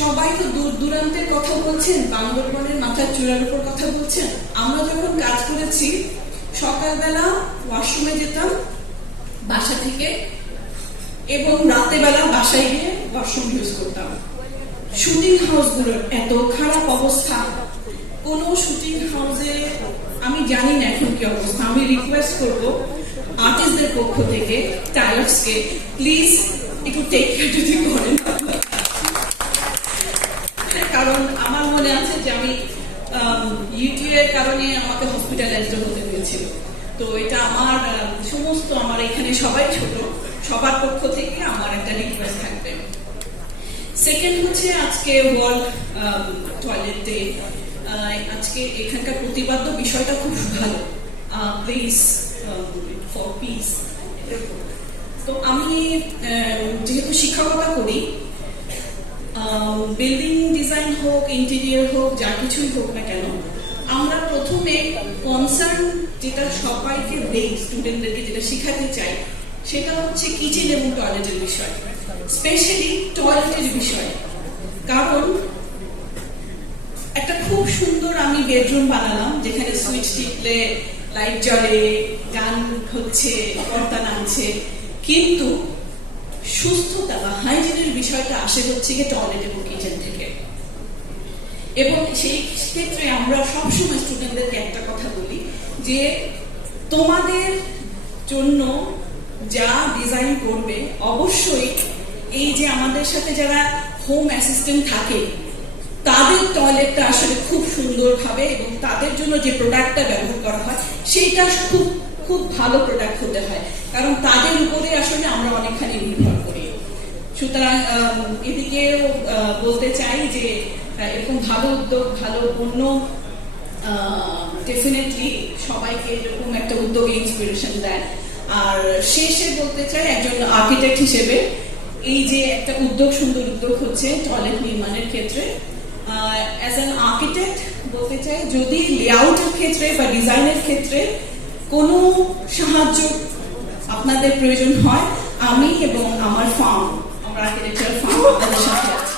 সবাই তো দূর দূরান্তের কথা বলছেন, বান্দরবনের মাথার চূড়ার উপর কথা বলছেন। আমরা যখন কাজ করেছি সকালবেলা ওয়াশরুমে যেতাম বাসা থেকে, এবং রাতের বেলা বাসায় গিয়ে ওয়াশরুম ইউজ করতাম। শুটিং হাউসগুলোর এত খারাপ অবস্থা, কোন শুটিং হাউসে আমি জানি না এখন কি অবস্থা। আমি রিকোয়েস্ট করবো আর্টিস্টদের পক্ষ থেকে টাইলার্সকে, প্লিজ একটু টেক কেয়ার যদি করেন, কারণ আমার মনে আছে যে আমি ইউটিউবের কারণে আমাকে হসপিটালাইজড হতে হয়েছিল। তো এটা আমার সমস্ত আমার এখানে সবাই ছোট, সবার পক্ষ থেকে আমার একটা রিকোয়েস্ট থাকবে। সেকেন্ড হচ্ছে আজকে ওয়ার্ল্ড টয়লেট ডে। আজকে এখানকার প্রতিবাদ্য বিষয়টা খুব ভালো, প্লিজ ফর পিস। তো আমি যেহেতু শিক্ষকতা করি, বিল্ডিং ডিজাইন হোক, ইন্টেরিয়র হোক, যা কিছুই হোক না কেন, আমরা প্রথমে কনসার্ন যেটা সবাইকে দেই, স্টুডেন্টদেরকে যেটা শিখাতে চাই, সেটা হচ্ছে কিচেন এবং টয়লেটের বিষয়, স্পেশালি টয়লেটের বিষয়। কারণ একটা খুব সুন্দর আমি বেডরুম বানালাম যেখানে সুইচ টিপলে লাইট জ্বলে, গান হচ্ছে, পর্দা নামছে, কিন্তু সুস্থতা বা হাইজিনের বিষয়টা আসে হচ্ছে গিয়ে টয়লেট এবং কিচেন থেকে। এবং সেই ক্ষেত্রে আমরা সবসময় স্টুডেন্টদেরকে একটা কথা বলি যে তোমাদের জন্য যা ডিজাইন করবে অবশ্যই এই যে আমাদের সাথে যারা হোম অ্যাসিস্ট্যান্ট থাকে তাদের টয়লেটটা আসলে খুব সুন্দর ভাবে এবং তাদের জন্য যে প্রোডাক্টটা ব্যবহার করা হয় সেইটা খুব খুব ভালো প্রোডাক্ট হতে হয়, কারণ তাদের উপরে আসলে আমরা অনেকখানি নির্ভর করি। সুতরাং এদিকেও বলতে চাই যে এরকম ভালো উদ্যোগ, ভালো পণ্য ডেফিনেটলি সবাইকে এরকম একটা উদ্যোগে ইন্সপিরেশন দেয়। আর শেষে বলতে চাই একজন আর্কিটেক্ট হিসেবে এই যে একটা উদ্যোগ, সুন্দর উদ্যোগ হচ্ছে টয়লেট নির্মাণের ক্ষেত্রে, অ্যাজ অ্যান আর্কিটেক্ট বলতে চাই যদি লেআউটের ক্ষেত্রে বা ডিজাইনের ক্ষেত্রে কোনো সাহায্য আপনাদের প্রয়োজন হয়, আমি এবং আমার ফার্ম, আমার আর্কিটেকচার ফার্ম আপনাদের সাথে আছে।